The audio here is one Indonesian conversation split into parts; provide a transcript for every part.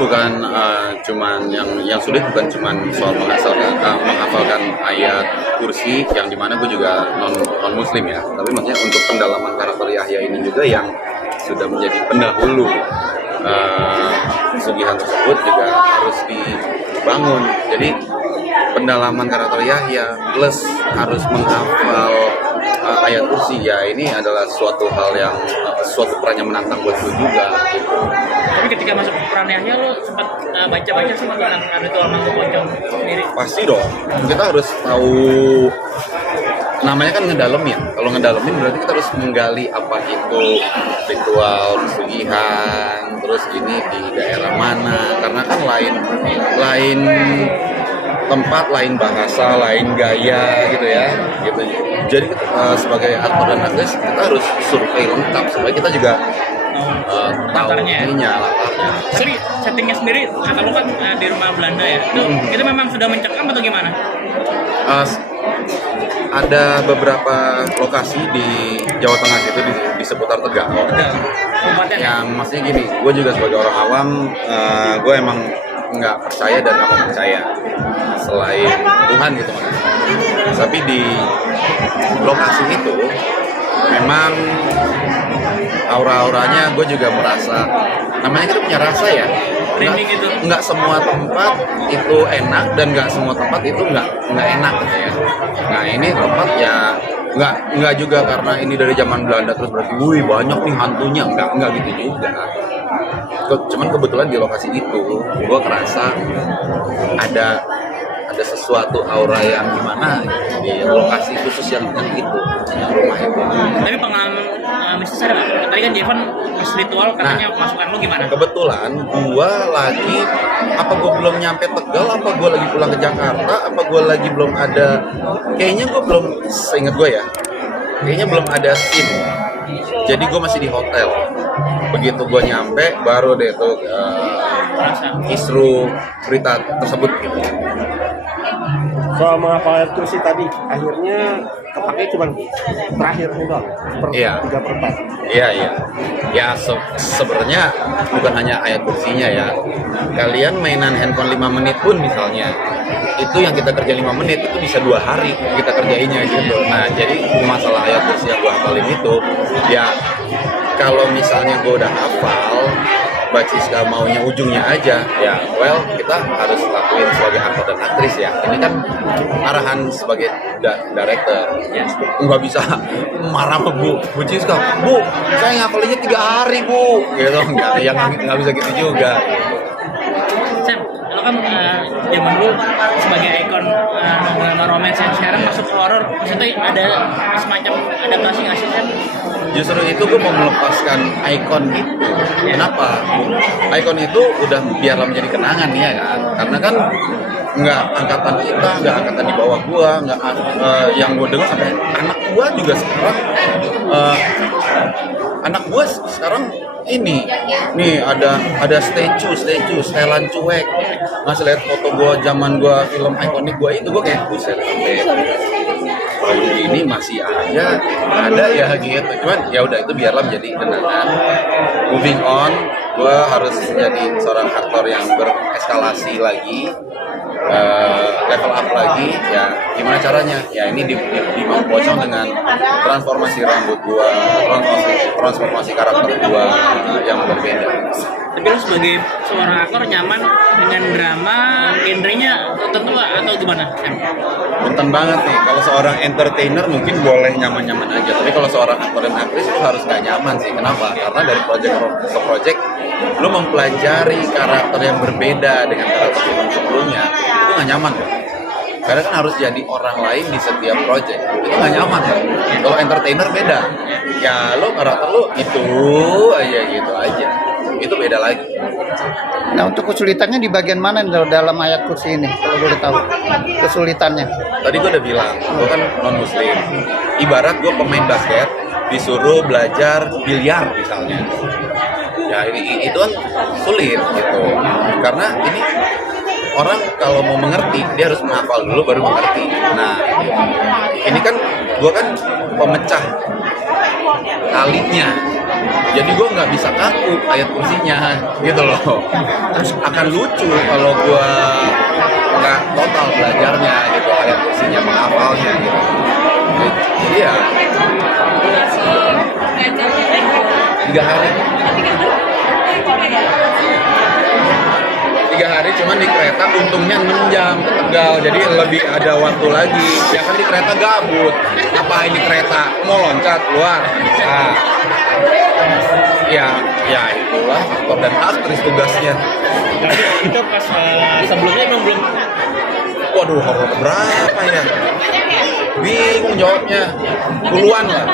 bukan cuman yang sulit bukan cuman soal menghafalkan ayat kursi yang dimana gue juga non muslim ya, tapi maksudnya untuk pendalaman karakter Yahya ini juga yang sudah menjadi pendahulu pesugihan tersebut juga harus dibangun. Jadi pendalaman karakter Yahya plus harus menghafal ayat kursi ya, ini adalah suatu hal yang suatu peran yang menantang buat gue juga gitu. Tapi ketika masuk peran Yahya lo sempat baca-baca sih tentang ritual mangku pocong sendiri? Pasti dong, kita harus tahu, namanya kan ngedalemin. Kalau ngedalemin berarti kita harus menggali apa itu ritual pesugihan, terus ini di daerah mana, karena kan lain tempat, lain bahasa, lain gaya gitu ya, gitu. Jadi sebagai aktor dan aktris kita harus survei lengkap supaya kita juga tahu ininya, latarnya. Tapi settingnya sendiri, kata lu kan di rumah Belanda ya, itu memang sudah mencekam atau gimana? Ada beberapa lokasi di Jawa Tengah itu di seputar Tegal. Yang maksudnya gini, gue juga sebagai orang awam, gue emang nggak percaya dan nggak mau percaya selain Tuhan gitu kan. Tapi di lokasi itu memang aura-auranya gue juga merasa, namanya kita punya rasa ya. Nggak semua tempat itu enak dan nggak semua tempat itu nggak enak gitu ya. Nah ini tempat ya nggak juga karena ini dari zaman Belanda terus berarti wih banyak nih hantunya, nggak gitu juga. Cuman kebetulan di lokasi itu gue kerasa ada sesuatu aura yang gimana di lokasi khusus yang itu rumah itu. Tapi pengalaman mistis ada nggak? Tadi kan Jevan pas ritual katanya masukan lu gimana? Kebetulan gue lagi, apa gue belum nyampe Tegal, apa gue lagi pulang ke Jakarta, apa gue lagi belum ada, kayaknya gue belum, seingat gue ya, kayaknya belum ada scene. Jadi gue masih di hotel. Begitu gue nyampe baru deh tuh kisru berita tersebut gitu. Soal menghafal ayat kursi tadi, akhirnya kepake cuma terakhir doang, Iya. 3/4. Iya. Ya sebenarnya bukan hanya ayat kursinya ya. Kalian mainan handphone 5 menit pun misalnya, itu yang kita kerja 5 menit itu bisa 2 hari kita kerjainnya gitu. Nah jadi masalah ayat kursi yang gue hafalin itu, ya kalau misalnya gue udah hafal, Baciska maunya ujungnya aja, ya well kita harus lakuin sebagai aktor dan aktris ya. Ini kan arahan sebagai director, ya nggak bisa marah sama Bu Ciska, Bu saya ngapalinnya 3 hari Bu, gitu nggak bisa gitu juga. Sam, lo kan zaman dulu sebagai ikon drama romance yang sekarang masuk ke horor, maksudnya ada semacam adaptasi nggak sih Sam? Justru itu gue mau melepaskan ikon itu. Kenapa? Ikon itu udah biarlah menjadi kenangan ya kan. Karena kan nggak angkatan kita, nggak angkatan di bawah gua, nggak yang gue dengar sampai anak gua juga sekarang, anak gua sekarang ini nih ada statue setelan cuek. Ngasih lihat foto gua zaman gua film ikonik gua itu, gua kayak buset ini masih ada ya gitu. Cuman ya udah itu biarlah menjadi kenangan. Moving on, gue harus menjadi seorang aktor yang bereskalasi lagi, level up lagi. Ya gimana caranya? Ya ini di Mangku Pocong dengan transformasi rambut gue, transformasi karakter gue yang berbeda. Tapi lo sebagai seorang aktor nyaman dengan drama, genrenya tertentu atau gimana? Punten banget nih, kalau seorang entertainer mungkin boleh nyaman-nyaman aja, tapi kalau seorang aktor dan aktris itu harus gak nyaman sih. Kenapa? Karena dari project ke project lu mempelajari karakter yang berbeda dengan karakter sebelumnya, itu gak nyaman kan? Karena kan harus jadi orang lain di setiap project, itu gak nyaman kan? Kalau entertainer beda, ya lo karakter lo itu aja gitu aja, itu beda lagi. Nah untuk kesulitannya di bagian mana dalam ayat kursi ini kalau boleh tahu kesulitannya? Tadi gue udah bilang, gue kan non muslim. Ibarat gue pemain basket disuruh belajar biliar misalnya, ya itu kan sulit gitu. Karena ini orang kalau mau mengerti dia harus menghafal dulu baru mengerti. Nah ini kan gue kan pemecah talinya Jadi gue nggak bisa kaku ayat kursinya gitu loh. Terus akan lucu kalau gue nggak total belajarnya gitu ayat kursinya, menghafalnya gitu. Jadi ya 3 hari. 3 hari cuman di kereta untungnya 6 jam ke Tegal, jadi lebih ada waktu lagi. Ya kan di kereta gabut, ngapain di kereta, mau loncat keluar bisa. Ya itulah aktor dan aktris tugasnya. Tapi itu pas sebelumnya emang belum. Waduh, horor berapa ya? Bingung jawabnya, puluhan lah.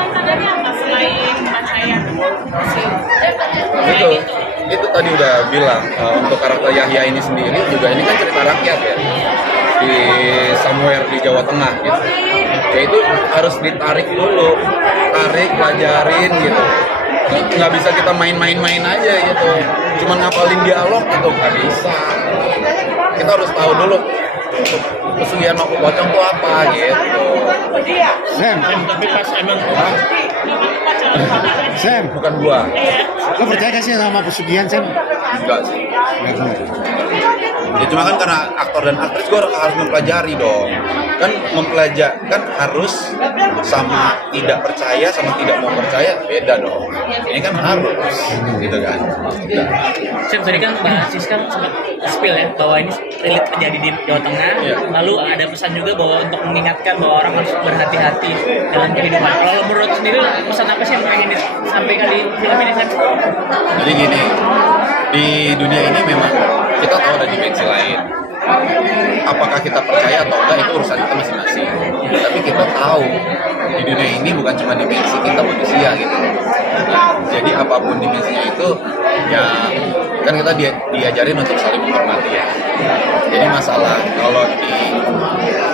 Itu tadi udah bilang untuk karakter Yahya ini sendiri juga, ini kan cerita rakyat ya, di somewhere di Jawa Tengah gitu. Ya itu harus ditarik dulu, pelajarin gitu. Nggak bisa kita main-main aja gitu, cuma ngapalin dialog gitu nggak bisa. Kita harus tahu dulu pesugihan Maku Pocong itu apa gitu. Sam, Tapi pas emang Sam, Bukan gua, lo percaya gak sih sama pesugihan, Sam? enggak sih. Ya cuma kan karena aktor dan aktris gue harus mempelajari dong. Kan kan harus sama tidak percaya sama tidak mau percaya beda dong. Ini kan harus gitu kan. Sam tadi kan Mbak Siska sempat spill ya bahwa ini relate terjadi di Jawa Tengah. Iya. Lalu ada pesan juga bahwa untuk mengingatkan bahwa orang harus berhati-hati dalam kehidupan. Kalau menurut sendiri pesan apa sih yang pengen disampaikan di film ini, Sam? Jadi gini, di dunia ini memang kita tahu ada dimensi lain. Apakah kita percaya atau enggak itu urusan kita masing-masing. Tapi kita tahu di dunia ini bukan cuma dimensi kita manusia gitu. Jadi apapun dimensinya itu, ya kan kita diajarin untuk saling menghormati ya. Jadi masalah kalau di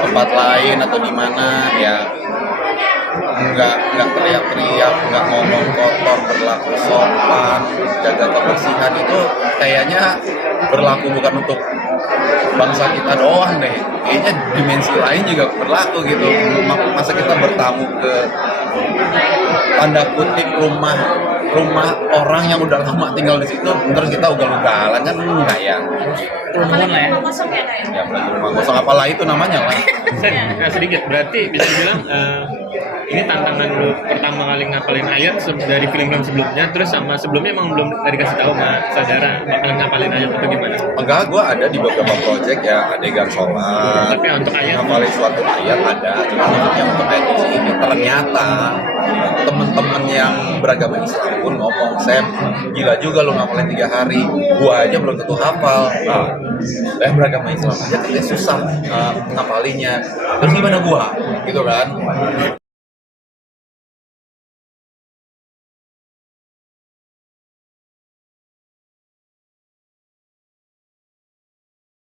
tempat lain atau di mana ya nggak teriak-teriak, nggak ngomong kotor, berlaku sopan, jaga kebersihan itu kayaknya berlaku bukan untuk bangsa kita doang deh. Kayaknya dimensi lain juga berlaku gitu. Masa kita bertamu ke tanda kutip rumah orang yang udah lama tinggal di situ, terus kita ugal-ugalan kan enggak ya? Kerumunan lah ya. Ya berarti rumah kosong apalah itu namanya lah. Nah, sedikit, berarti bisa dibilang ini tantangan lu pertama kali ngapalin ayat dari film-film sebelumnya, terus sama sebelumnya emang belum dikasih tahu sama saudara bakalan ngapalin ayat atau gimana? Enggak, gue ada di beberapa project ya, adegan sholat, Tapi untuk ayat ngapalin suatu ayat ada, cuma yang untuk ayat ini ternyata temen-temen yang beragama Islam pun ngomong, Sam, gila juga lo ngapalin 3 hari, gua aja belum tentu hafal. Yang beragama Islam aja katanya susah ngapalinnya, terus gimana gua? Gitu kan.